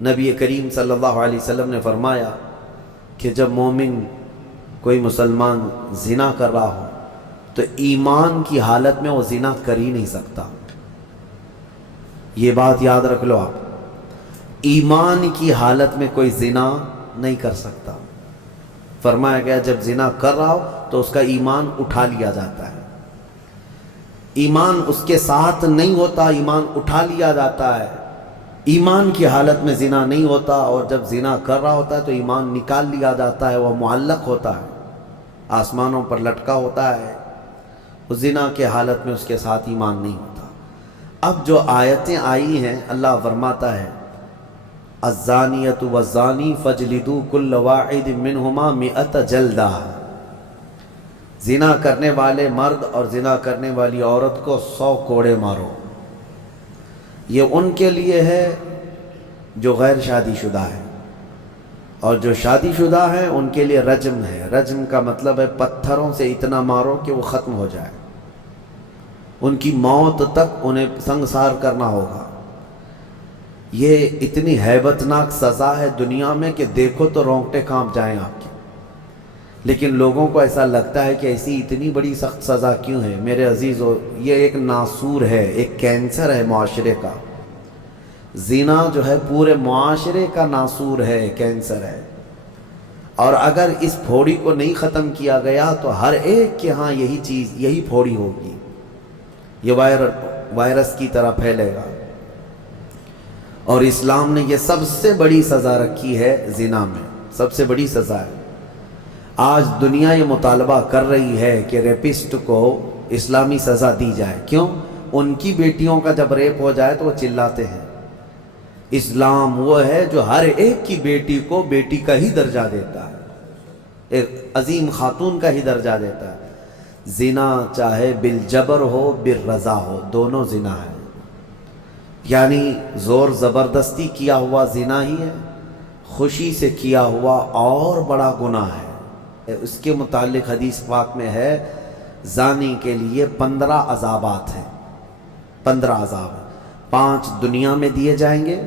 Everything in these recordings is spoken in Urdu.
نبی کریم صلی اللہ علیہ وسلم نے فرمایا کہ جب مومن کوئی مسلمان زنا کر رہا ہو تو ایمان کی حالت میں وہ زنا کر ہی نہیں سکتا. یہ بات یاد رکھ لو آپ، ایمان کی حالت میں کوئی زنا نہیں کر سکتا. فرمایا گیا جب زنا کر رہا ہو تو اس کا ایمان اٹھا لیا جاتا ہے. ایمان اس کے ساتھ نہیں ہوتا، ایمان اٹھا لیا جاتا ہے. ایمان کی حالت میں زنا نہیں ہوتا، اور جب زنا کر رہا ہوتا ہے تو ایمان نکال لیا جاتا ہے، وہ معلق ہوتا ہے، آسمانوں پر لٹکا ہوتا ہے. اس زنا کے حالت میں اس کے ساتھ ایمان نہیں ہوتا. اب جو آیتیں آئی ہیں، اللہ فرماتا ہے الزانیۃ والزانی فاجلدوا کل واحد منہما 100 جلدہ. زنا کرنے والے مرد اور زنا کرنے والی عورت کو 100 کوڑے مارو. یہ ان کے لیے ہے جو غیر شادی شدہ ہے، اور جو شادی شدہ ہیں ان کے لیے رجم ہے. رجم کا مطلب ہے پتھروں سے اتنا مارو کہ وہ ختم ہو جائے، ان کی موت تک انہیں سنگسار کرنا ہوگا. یہ اتنی ہیبتناک سزا ہے دنیا میں کہ دیکھو تو رونگٹے کانپ جائیں آپ کے. لیکن لوگوں کو ایسا لگتا ہے کہ ایسی اتنی بڑی سخت سزا کیوں ہے؟ میرے عزیزو، یہ ایک ناسور ہے، ایک کینسر ہے معاشرے کا. زنا جو ہے پورے معاشرے کا ناسور ہے، کینسر ہے. اور اگر اس پھوڑی کو نہیں ختم کیا گیا تو ہر ایک کے ہاں یہی چیز، یہی پھوڑی ہوگی. یہ وائرس کی طرح پھیلے گا. اور اسلام نے یہ سب سے بڑی سزا رکھی ہے زنا میں، سب سے بڑی سزا ہے. آج دنیا یہ مطالبہ کر رہی ہے کہ ریپسٹ کو اسلامی سزا دی جائے. کیوں؟ ان کی بیٹیوں کا جب ریپ ہو جائے تو وہ چلاتے ہیں. اسلام وہ ہے جو ہر ایک کی بیٹی کو بیٹی کا ہی درجہ دیتا ہے، ایک عظیم خاتون کا ہی درجہ دیتا ہے. زنا چاہے بالجبر ہو بالرضا ہو، دونوں زنا ہے. یعنی زور زبردستی کیا ہوا زنا ہی ہے، خوشی سے کیا ہوا اور بڑا گناہ ہے. اس کے متعلق حدیث پاک میں ہے زانی کے لیے 15 عذابات ہیں. 15 عذاب ہیں. 5 دنیا میں دیے جائیں گے،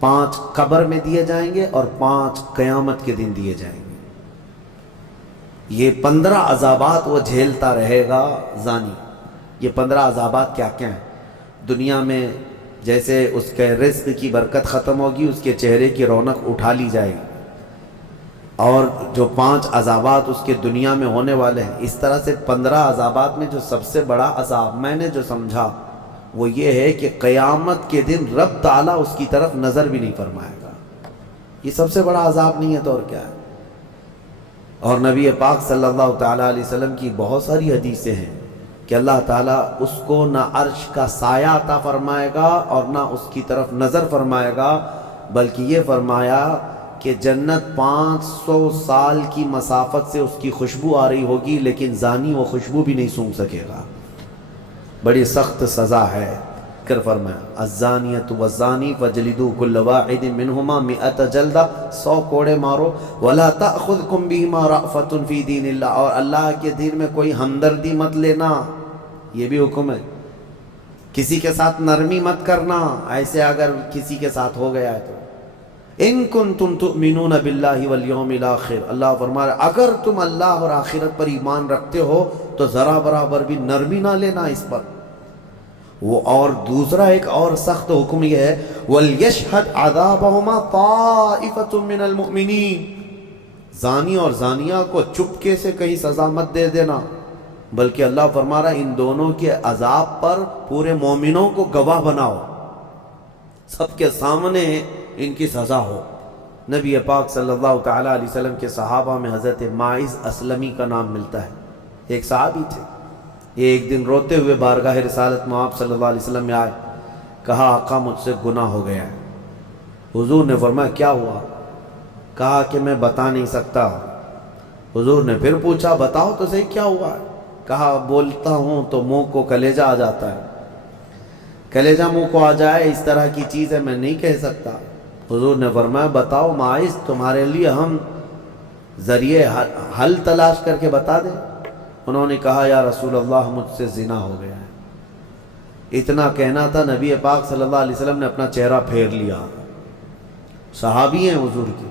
5 قبر میں دیے جائیں گے، اور 5 قیامت کے دن دیے جائیں گے. یہ 15 عذابات وہ جھیلتا رہے گا زانی. یہ 15 عذابات کیا کیا ہیں؟ دنیا میں جیسے اس کے رزق کی برکت ختم ہوگی، اس کے چہرے کی رونق اٹھا لی جائے گی. اور جو 5 عذابات اس کے دنیا میں ہونے والے ہیں، اس طرح سے 15 عذابات میں جو سب سے بڑا عذاب میں نے جو سمجھا وہ یہ ہے کہ قیامت کے دن رب تعالیٰ اس کی طرف نظر بھی نہیں فرمائے گا. یہ سب سے بڑا عذاب نہیں ہے تو اور کیا ہے؟ اور نبی پاک صلی اللہ تعالیٰ علیہ وسلم کی بہت ساری حدیثیں ہیں کہ اللہ تعالیٰ اس کو نہ عرش کا سایہ عطا فرمائے گا اور نہ اس کی طرف نظر فرمائے گا، بلکہ یہ فرمایا کہ جنت 500 سال کی مسافت سے اس کی خوشبو آ رہی ہوگی، لیکن زانی وہ خوشبو بھی نہیں سونگھ سکے گا. بڑی سخت سزا ہے. کر فرمایا الزانیۃ والزانی فاجلدوا کل واحد منہما 100 جلدہ، 100 کوڑے مارو. ولا تأخذکم بہما رأفۃ فی دین اللہ، اور اللہ کے دین میں کوئی ہمدردی مت لینا. یہ بھی حکم ہے. کسی کے ساتھ نرمی مت کرنا، ایسے اگر کسی کے ساتھ ہو گیا ہے تو. ان کنتم تؤمنون باللہ والیوم الاخر، اللہ فرما رہا ہے اگر تم اللہ اور آخرت پر ایمان رکھتے ہو تو ذرا برابر بھی نرمی نہ لینا اس پر. وہ اور دوسرا ایک اور سخت حکم یہ ہے وَلْيَشْهَدْ عَذَابَهُمَا طَائِفَةٌ مِّنَ الْمُؤْمِنِينَ، زانی اور زانیہ کو چپکے سے کہیں سزا مت دے دینا، بلکہ اللہ فرما رہا ہے ان دونوں کے عذاب پر پورے مومنوں کو گواہ بناؤ، سب کے سامنے ان کی سزا ہو. نبی پاک صلی اللہ تعالیٰ علیہ وسلم کے صحابہ میں حضرت ماعز اسلمی کا نام ملتا ہے. ایک صحابی تھے، یہ ایک دن روتے ہوئے بارگاہ رسالت میں آپ صلی اللہ علیہ وسلم میں آئے. کہا آقا مجھ سے گناہ ہو گیا ہے. حضور نے فرمایا کیا ہوا؟ کہا کہ میں بتا نہیں سکتا. حضور نے پھر پوچھا بتاؤ تو صحیح کیا ہوا ہے؟ کہا بولتا ہوں تو منہ کو کلیجہ آ جاتا ہے. کلیجہ منہ کو آ جائے اس طرح کی چیز ہے میں نہیں کہہ سکتا. حضور نے فرمایا بتاؤ ماعز تمہارے لیے ہم ذریعے حل تلاش کر کے بتا دیں. انہوں نے کہا یا رسول اللہ مجھ سے زنا ہو گیا ہے. اتنا کہنا تھا، نبی پاک صلی اللہ علیہ وسلم نے اپنا چہرہ پھیر لیا. صحابی ہیں حضور کی.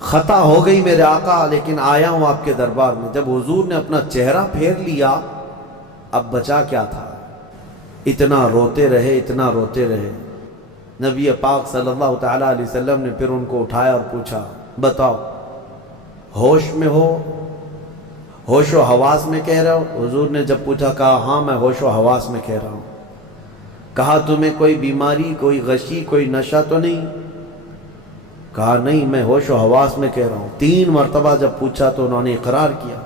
خطا ہو گئی میرے آقا لیکن آیا ہوں آپ کے دربار میں. جب حضور نے اپنا چہرہ پھیر لیا اب بچا کیا تھا. اتنا روتے رہے اتنا روتے رہے. نبی پاک صلی اللہ تعالیٰ علیہ وسلم نے پھر ان کو اٹھایا اور پوچھا بتاؤ ہوش میں ہو, ہوش و حواس میں کہہ رہے ہو. حضور نے جب پوچھا کہا ہاں میں ہوش و حواس میں کہہ رہا ہوں. کہا تمہیں کوئی بیماری کوئی غشی کوئی نشہ تو نہیں. کہا نہیں میں ہوش و حواس میں کہہ رہا ہوں. 3 مرتبہ جب پوچھا تو انہوں نے اقرار کیا.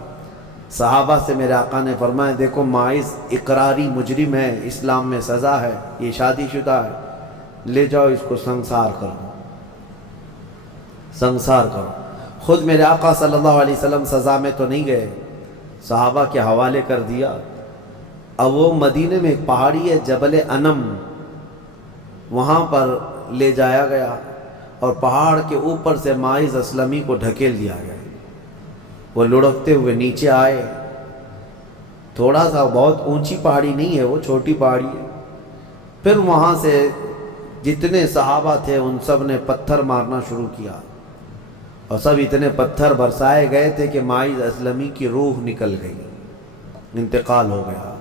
صحابہ سے میرے آقا نے فرمایا دیکھو ماعز اقراری مجرم ہے, اسلام میں سزا ہے, یہ شادی شدہ ہے, لے جاؤ اس کو سنسار کر دو, سنسار کرو. خود میرے آقا صلی اللہ علیہ وسلم سزا میں تو نہیں گئے, صحابہ کے حوالے کر دیا. اب وہ مدینے میں ایک پہاڑی ہے جبل انم, وہاں پر لے جایا گیا اور پہاڑ کے اوپر سے ماعز اسلمی کو ڈھکیل دیا گیا. وہ لڑکتے ہوئے نیچے آئے. تھوڑا سا بہت اونچی پہاڑی نہیں ہے, وہ چھوٹی پہاڑی ہے. پھر وہاں سے جتنے صحابہ تھے ان سب نے پتھر مارنا شروع کیا اور سب اتنے پتھر برسائے گئے تھے کہ ماعز اسلمی کی روح نکل گئی, انتقال ہو گیا,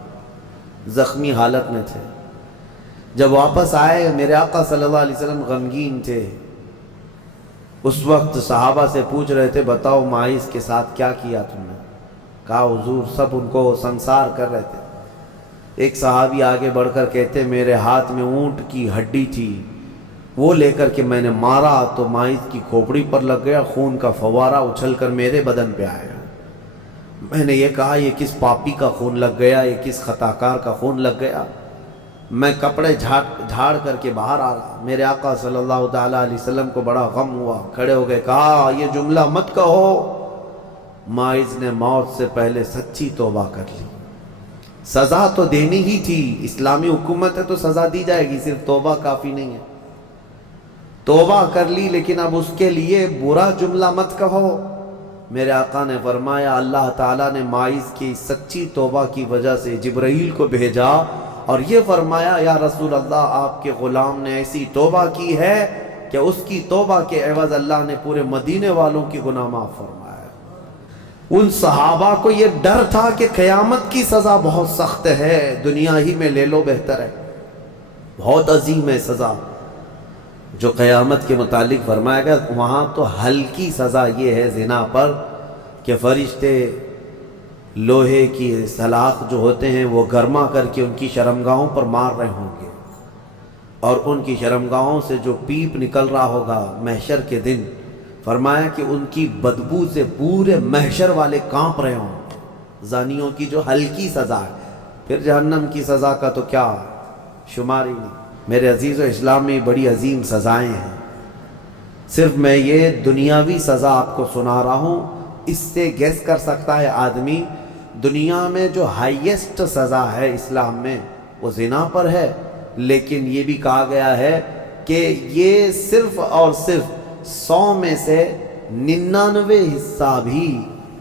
زخمی حالت میں تھے. جب واپس آئے میرے آقا صلی اللہ علیہ وسلم غمگین تھے. اس وقت صحابہ سے پوچھ رہے تھے بتاؤ ماعز کے ساتھ کیا کیا تم نے. کہا حضور سب ان کو سنسار کر رہے تھے. ایک صحابی آگے بڑھ کر کہتے میرے ہاتھ میں اونٹ کی ہڈی تھی, وہ لے کر کے میں نے مارا تو ماعز کی کھوپڑی پر لگ گیا, خون کا فوارہ اچھل کر میرے بدن پہ آیا. میں نے یہ کہا یہ کس پاپی کا خون لگ گیا, یہ کس خطاکار کا خون لگ گیا. میں کپڑے جھاڑ کر کے باہر آ گیا. میرے آقا صلی اللہ تعالیٰ علیہ وسلم کو بڑا غم ہوا, کھڑے ہو گئے, کہا یہ جملہ مت کہو, ماعز نے موت سے پہلے سچی توبہ کر لی. سزا تو دینی ہی تھی, اسلامی حکومت ہے تو سزا دی جائے گی, صرف توبہ کافی نہیں ہے. توبہ کر لی لیکن اب اس کے لیے برا جملہ مت کہو. میرے آقا نے فرمایا اللہ تعالیٰ نے ماعز کی سچی توبہ کی وجہ سے جبرائیل کو بھیجا اور یہ فرمایا یا رسول اللہ آپ کے غلام نے ایسی توبہ کی ہے کہ اس کی توبہ کے عوض اللہ نے پورے مدینے والوں کی گناہ معاف فرمایا. ان صحابہ کو یہ ڈر تھا کہ قیامت کی سزا بہت سخت ہے, دنیا ہی میں لے لو بہتر ہے, بہت عظیم ہے سزا. جو قیامت کے متعلق فرمایا گیا وہاں تو ہلکی سزا یہ ہے زنا پر کہ فرشتے لوہے کی سلاخ جو ہوتے ہیں وہ گرما کر کے ان کی شرمگاہوں پر مار رہے ہوں گے, اور ان کی شرمگاہوں سے جو پیپ نکل رہا ہوگا محشر کے دن, فرمایا کہ ان کی بدبو سے پورے محشر والے کانپ رہے ہوں. زانیوں کی جو ہلکی سزا ہے, پھر جہنم کی سزا کا تو کیا شمار ہی نہیں. میرے عزیز و اسلام میں بڑی عظیم سزائیں ہیں. صرف میں یہ دنیاوی سزا آپ کو سنا رہا ہوں, اس سے گیس کر سکتا ہے آدمی دنیا میں جو ہائیسٹ سزا ہے اسلام میں وہ زنا پر ہے, لیکن یہ بھی کہا گیا ہے کہ یہ صرف اور صرف 100 میں سے 99 حصہ بھی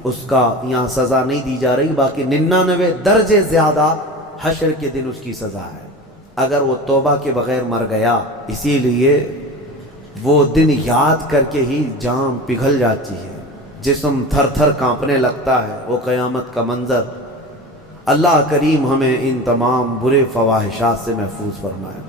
اس کا یہاں سزا نہیں دی جا رہی, باقی 99 درجے زیادہ حشر کے دن اس کی سزا ہے اگر وہ توبہ کے بغیر مر گیا. اسی لیے وہ دن یاد کر کے ہی جان پگھل جاتی ہے, جسم تھر تھر کانپنے لگتا ہے. وہ قیامت کا منظر. اللہ کریم ہمیں ان تمام برے فواحشات سے محفوظ فرمائے.